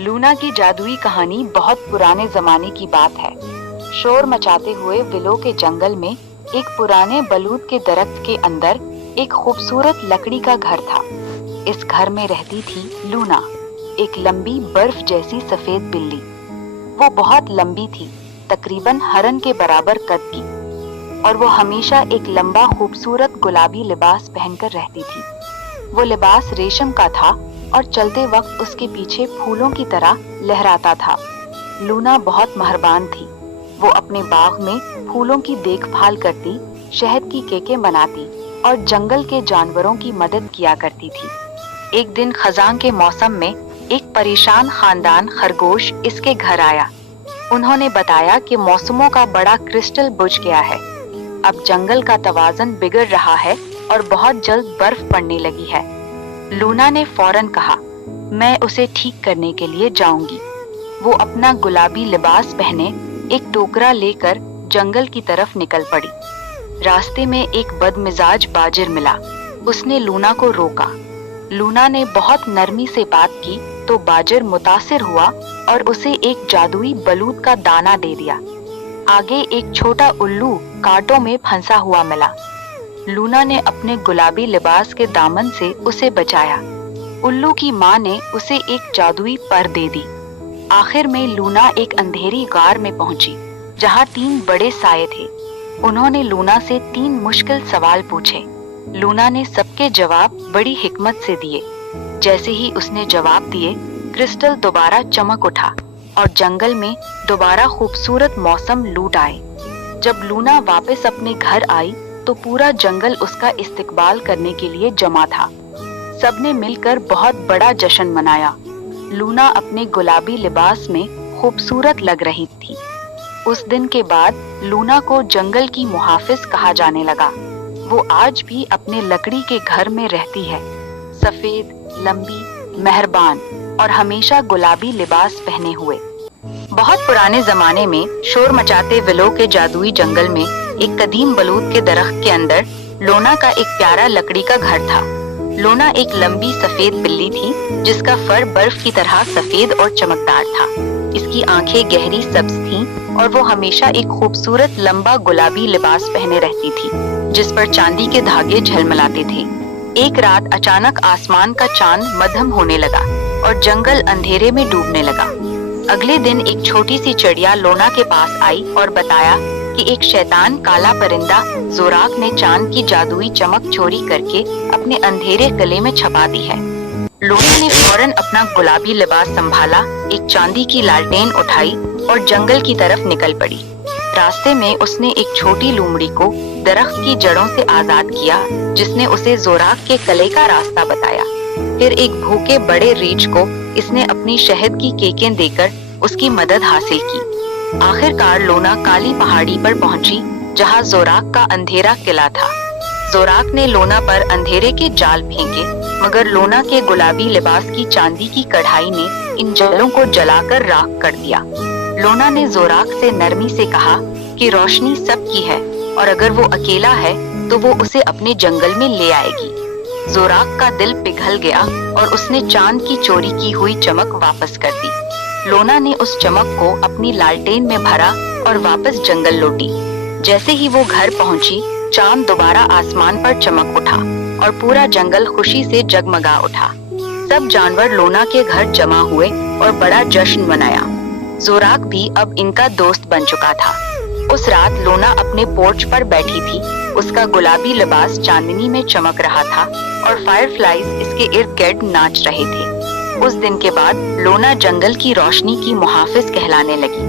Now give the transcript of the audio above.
Luna की जादुई कहानी बहुत पुराने जमाने की बात है। शोर मचाते हुए विलो के जंगल में एक पुराने बलूत के दरख्त के अंदर एक खूबसूरत लकड़ी का घर था। इस घर में रहती थी लूना, एक लंबी बर्फ जैसी सफेद बिल्ली। वो बहुत लंबी थी, तकरीबन हरन के बराबर कद की, और वो हमेशा एक लंबा खूबसूरत गुलाबी लिबास पहनकर रहती थी। वो लिबास रेशम का था और चलते वक्त उसके पीछे फूलों की तरह लहराता था। लूना बहुत मेहरबान थी। वो अपने बाग में फूलों की देखभाल करती, शहद की केकें बनाती और जंगल के जानवरों की मदद किया करती थी। एक दिन खजां के मौसम में एक परेशान खानदान खरगोश इसके घर आया। उन्होंने बताया कि मौसमों का बड़ा क्रिस्टल बुझ गया है। अब जंगल का तवाज़ुन बिगड़ रहा है और बहुत जल्द बर्फ पड़ने लगी है। लूना ने फौरन कहा, मैं उसे ठीक करने के लिए जाऊंगी। वो अपना गुलाबी लिबास पहने एक टोकरा लेकर जंगल की तरफ निकल पड़ी। रास्ते में एक बदमिजाज बाजिर मिला। उसने लूना को रोका। लूना ने बहुत नरमी से बात की तो बाजिर मुतासिर हुआ और उसे एक जादुई बलूत का दाना दे दिया। आगे एक छोटा उल्लू कांटों में फंसा हुआ मिला। लूना ने अपने गुलाबी लिबास के दामन से उसे बचाया। उल्लू की माँ ने उसे एक जादुई पर दे दी। आखिर में लूना एक अंधेरी गार में पहुंची, जहाँ 3 बड़े साये थे। उन्होंने लूना से 3 मुश्किल सवाल पूछे। लूना ने सबके जवाब बड़ी हिकमत से दिए। जैसे ही उसने जवाब दिए, क्रिस्टल दोबारा चमक उठा और जंगल में दोबारा खूबसूरत मौसम लूट आए। जब लूना वापस अपने घर आई तो पूरा जंगल उसका इस्तकबाल करने के लिए जमा था। सबने मिलकर बहुत बड़ा जश्न मनाया। लूना अपने गुलाबी लिबास में खूबसूरत लग रही थी। उस दिन के बाद लूना को जंगल की मुहाफिज कहा जाने लगा। वो आज भी अपने लकड़ी के घर में रहती है, सफेद, लंबी, मेहरबान और हमेशा गुलाबी लिबास पहने हुए। बहुत पुराने जमाने में शोर मचाते विलो के जादुई जंगल में एक कदीम बलूत के दरख्त के अंदर लोना का एक प्यारा लकड़ी का घर था। लोना एक लंबी सफेद बिल्ली थी जिसका फर बर्फ की तरह सफेद और चमकदार था। इसकी आंखें गहरी सब्ज थीं और वो हमेशा एक खूबसूरत लंबा गुलाबी लिबास पहने रहती थी जिस पर चांदी के धागे झलमलाते थे। एक रात अचानक आसमान का चांद मध्यम होने लगा और जंगल अंधेरे में डूबने लगा। अगले दिन एक छोटी सी चिड़िया लोना के पास आई और बताया कि एक शैतान काला परिंदा जोराक ने चांद की जादुई चमक चोरी करके अपने अंधेरे गले में छपा दी है। लोना ने फौरन अपना गुलाबी लिबास संभाला, एक चांदी की लालटेन उठाई और जंगल की तरफ निकल पड़ी। रास्ते में उसने एक छोटी लोमड़ी को दरख्त की जड़ों से आजाद किया, जिसने उसे जोराक के कले का रास्ता बताया। फिर एक भूखे बड़े रीछ को इसने अपनी शहद की केकें देकर उसकी मदद हासिल की। आखिरकार लोना काली पहाड़ी पर पहुंची जहां जोराक का अंधेरा किला था। जोराक ने लोना पर अंधेरे के जाल फेंके, मगर लोना के गुलाबी लिबास की चांदी की कढ़ाई ने इन जालों को जलाकर राख कर दिया। लोना ने जोराक से नरमी से कहा कि रोशनी सबकी है और अगर वो अकेला है तो वो उसे अपने जंगल में ले आएगी। जोराक का दिल पिघल गया और उसने चांद की चोरी की हुई चमक वापस कर दी। लोना ने उस चमक को अपनी लालटेन में भरा और वापस जंगल लौटी। जैसे ही वो घर पहुंची, चांद दोबारा आसमान पर चमक उठा और पूरा जंगल खुशी से जगमगा उठा। सब जानवर लोना के घर जमा हुए और बड़ा जश्न मनाया। जोराक भी अब इनका दोस्त बन चुका था। उस रात लोना अपने पोर्च पर बैठी थी। उसका गुलाबी लिबास चांदनी में चमक रहा था और फायरफ्लाइज इसके इर्द गिर्द नाच रहे थे। उस दिन के बाद लोना जंगल की रोशनी की मुहाफिज कहलाने लगी।